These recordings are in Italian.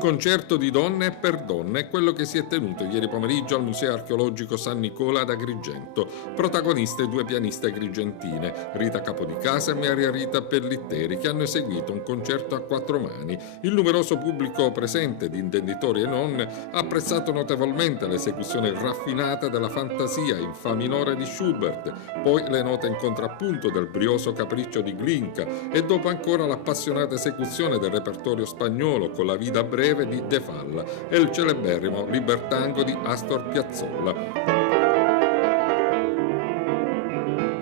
concerto di donne e per donne è quello che si è tenuto ieri pomeriggio al Museo Archeologico San Nicola ad Agrigento. Protagoniste due pianiste agrigentine, Rita Capodicasa e Maria Rita Pellitteri, che hanno eseguito un concerto a quattro mani. Il numeroso pubblico presente, di intenditori e non, ha apprezzato notevolmente l'esecuzione raffinata della fantasia in fa minore di Schubert, poi le note in contrappunto del brioso capriccio di Glinka e dopo ancora l'appassionata esecuzione del repertorio spagnolo con la Vida breve di De Falla e il celeberrimo Libertango di Astor Piazzolla.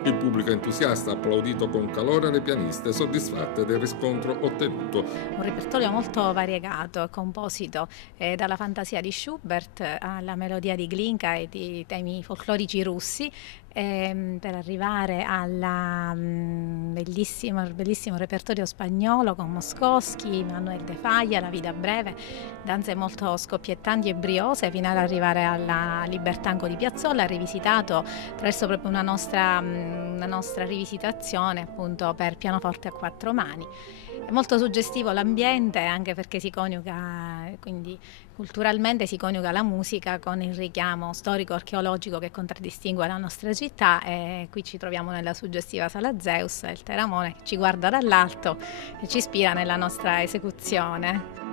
Il pubblico entusiasta ha applaudito con calore le pianiste soddisfatte del riscontro ottenuto. Un repertorio molto variegato e composito, dalla fantasia di Schubert alla melodia di Glinka e di temi folclorici russi, per arrivare al bellissimo repertorio spagnolo con Moscoschi, Manuel de Falla, La Vida breve, danze molto scoppiettanti e briose, fino ad arrivare alla Libertango di Piazzolla, rivisitato attraverso proprio una nostra rivisitazione appunto per pianoforte a quattro mani. È molto suggestivo l'ambiente, anche perché si coniuga, quindi culturalmente si coniuga la musica con il richiamo storico-archeologico che contraddistingue la nostra città, e qui ci troviamo nella suggestiva Sala Zeus, il Teramone che ci guarda dall'alto e ci ispira nella nostra esecuzione.